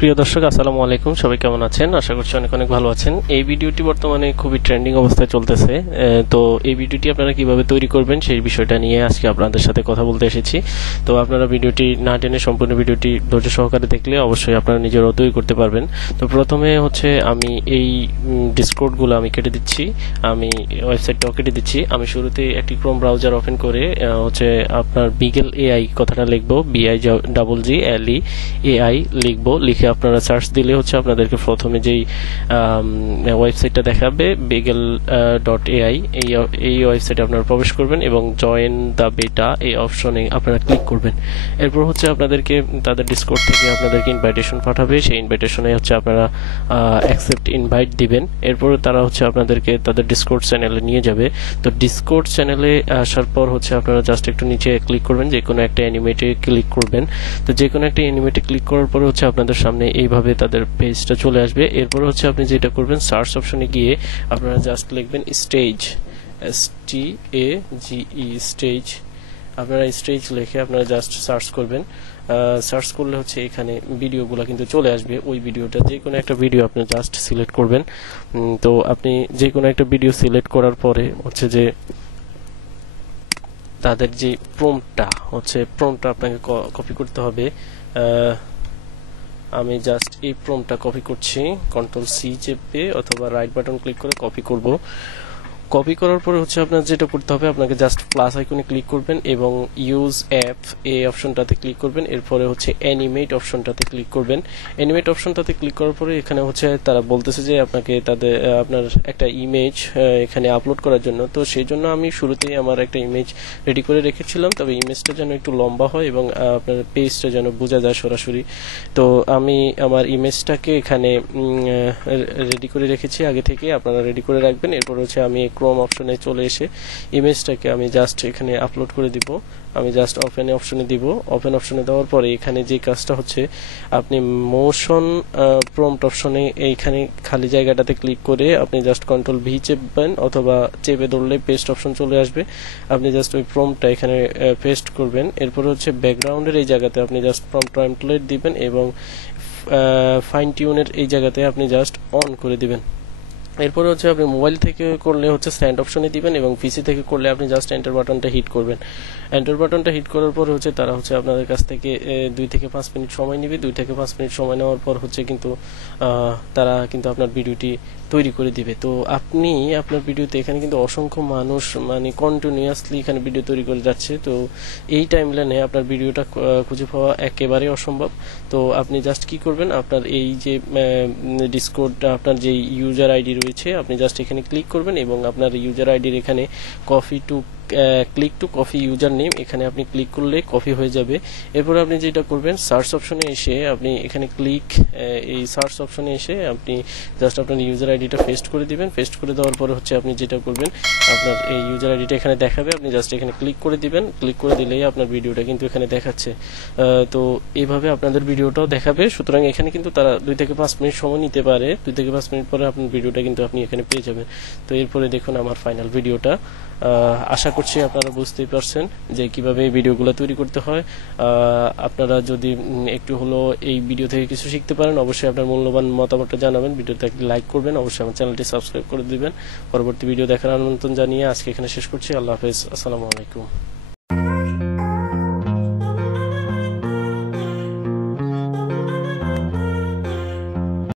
প্রিয় দর্শক, আসসালামু আলাইকুম। সবাই কেমন আছেন? আশা করছি অনেক অনেক ভালো আছেন। এই ভিডিওটি বর্তমানে খুবই ট্রেন্ডিং অবস্থায় চলতেছে। তো এই ভিডিওটি আপনারা কিভাবে তৈরি করবেন সেই বিষয়টা নিয়ে আজকে আপনাদের সাথে কথা বলতে এসেছি। তো আপনারা ভিডিওটি না টেনে সম্পূর্ণ ভিডিওটি ধৈর্য সহকারে দেখলে অবশ্যই আপনারা নিজেরাও তৈরি করতে পারবেন। তো প্রথমে হচ্ছে আমি এই ডিসকোডগুলো আমি কেটে দিচ্ছি, আমি ওয়েবসাইটটাও কেটে দিচ্ছি। আমি শুরুতে একটি ক্রোম ব্রাউজার ওপেন করে হচ্ছে আপনার বিগেল এআই কথাটা লিখবো, BIGLE AI লিখবো। লিখে আপনারা সার্চ দিলে হচ্ছে আপনাদেরকে প্রথমে যেই ওয়েবসাইটটা দেখাবে beagle.ai, এই ওয়েবসাইটে আপনারা প্রবেশ করবেন এবং জয়েন দ্য বেটা এই অপশনে আপনারা ক্লিক করবেন। এরপর হচ্ছে আপনাদেরকে তাদের ডিসকর্ড থেকে আপনাদেরকে ইনভাইটেশন পাঠাবে। সেই ইনভাইটেশনে হচ্ছে আপনারা অ্যাকসেপ্ট ইনভাইট দিবেন। এরপর তারা হচ্ছে আপনাদেরকে তাদের ডিসকর্ড চ্যানেলে নিয়ে যাবে। তো ডিসকর্ড চ্যানেলে আসার পর হচ্ছে আপনারা জাস্ট একটু নিচে ক্লিক করবেন, যে কোনো একটা অ্যানিমেটে ক্লিক করবেন। তো যে কোনো একটা অ্যানিমেটে ক্লিক করার পরে হচ্ছে আপনাদের সামনে এইভাবে তাদের পেজটা চলে আসবে। এরপর হচ্ছে আপনি যেটা করবেন, সার্চ অপশনে গিয়ে আপনারা জাস্ট লিখবেন স্টেজ, STAGE স্টেজ। আপনারা স্টেজ লিখে আপনারা জাস্ট সার্চ করবেন। সার্চ করলে হচ্ছে এখানে ভিডিওগুলো কিন্তু চলে আসবে। ওই ভিডিওটা যে কোনো একটা ভিডিও আপনি জাস্ট সিলেক্ট করবেন। তো আপনি যে কোনো একটা ভিডিও সিলেক্ট করার পরে হচ্ছে যে তাদের যে প্রম্পটটা আপনাকে কপি করতে হবে। আমি জাস্ট এই প্রম্পটটা কপি করছি, Ctrl+C চেপে অথবা রাইট বাটন ক্লিক করে কপি করব। কপি করার পরে হচ্ছে আপনার যেটা করতে হবে, আপনাকে জাস্ট প্লাস আইকনে ক্লিক করবেন এবং ইউজ অ্যাপ এই অপশনটাতে ক্লিক করবেন। এরপরে হচ্ছে অ্যানিমেট অপশনটাতে ক্লিক করবেন। অ্যানিমেট অপশনটাতে ক্লিক করার পরে এখানে হচ্ছে তারা বলতেছে যে আপনাকে আপনার একটা ইমেজ এখানে আপলোড করার জন্য। তো সেই জন্য আমি শুরুতেই আমার একটা ইমেজ রেডি করে রেখেছিলাম, তবে ইমেজটা যেন একটু লম্বা হয় এবং আপনার পেজটা যেন বোঝা যায় সরাসরি। তো আমি আমার ইমেজটাকে এখানে রেডি করে রেখেছি আগে থেকে, আপনারা রেডি করে রাখবেন। এরপর হচ্ছে আমি ক্রোম অপশনে চলে এসে ইমেজটাকে আমি জাস্ট এখানে আপলোড করে দিব। আমি জাস্ট ওপেন অপশনে দিব। ওপেন অপশনে দেওয়ার পরে এখানে যে কাজটা হচ্ছে, আপনি মোশন প্রম্পট অপশনে এইখানে খালি জায়গাটাতে ক্লিক করে আপনি জাস্ট Ctrl+V চেপবেন অথবা চেপে ধরলে পেস্ট অপশন চলে আসবে। আপনি জাস্ট ওই প্রম্পটটা এখানে পেস্ট করবেন। এরপর হচ্ছে ব্যাকগ্রাউন্ডের এই জায়গাতে আপনি জাস্ট প্রম্পট টেমপ্লেট দিবেন এবং ফাইন টিউনের এই জায়গাতে আপনি জাস্ট অন করে দিবেন। এরপরে হচ্ছে আপনি মোবাইল থেকে করলে হচ্ছে স্ট্যান্ড অপশনে দিবেন এবং পিসি থেকে করলে আপনি জাস্ট এন্টার বাটনটা হিট করবেন। এন্টার বাটনটা হিট করার পর হচ্ছে তারা হচ্ছে আপনাদের কাছ থেকে 2 থেকে 5 মিনিট সময় নেবে। 2 থেকে 5 মিনিট সময় নেওয়ার পর হচ্ছে কিন্তু তারা কিন্তু আপনার ভিডিওটি তৈরি করে দিবে। তো আপনি আপনার ভিডিওতে এখানে কিন্তু অসংখ্য মানুষ মানে কন্টিনিউয়াসলি এখানে ভিডিও তৈরি করে যাচ্ছে। তো এই টাইমলাইনে আপনার ভিডিওটা খুঁজে পাওয়া একেবারে অসম্ভব। তো আপনি জাস্ট কি করবেন, আপনার এই যে ডিসকর্ড আপনার যে ইউজার আইডি রয়েছে আপনি জাস্ট এখানে ক্লিক করবেন এবং আপনার ইউজার আইডির এখানে click to copy user name এখানে আপনি ক্লিক করলে কপি হয়ে যাবে। এরপর আপনি যেটা করবেন, সার্চ অপশনে এসে আপনি এখানে এই সার্চ অপশনে এসে আপনি জাস্ট আপনার ইউজার আইডিটা পেস্ট করে দিবেন। পেস্ট করে দেওয়ার পরে হচ্ছে আপনি যেটা করবেন, আপনার এই ইউজার আইডিটা এখানে দেখাবে, আপনি জাস্ট এখানে ক্লিক করে দিবেন। ক্লিক করে দিলেই আপনার ভিডিওটা কিন্তু এখানে দেখাচ্ছে। তো এইভাবে আপনাদের ভিডিওটাও দেখাবে। সুতরাং এখানে কিন্তু তারা 2 থেকে 5 মিনিট সময় নিতে পারে। 2 থেকে 5 মিনিট পরে আপনার ভিডিওটা কিন্তু আপনি এখানে পেয়ে যাবেন। তো এরপরে দেখুন আমার ফাইনাল ভিডিওটা। আশা করছি আপনারা বুঝতেই পারছেন যে কিভাবে এই ভিডিওগুলো তৈরি করতে হয়। আপনারা যদি একটু হলো এই ভিডিও থেকে কিছু শিখতে পারেন, অবশ্যই আপনার মূল্যবান মতামতটা জানাবেন। ভিডিওতে একটি লাইক করবেন, অবশ্যই আমার চ্যানেলটি সাবস্ক্রাইব করে দিবেন। পরবর্তী ভিডিও দেখার আমন্ত্রণ জানিয়ে আজকে এখানে শেষ করছি। আল্লাহ হাফেজ, আসসালামু আলাইকুম।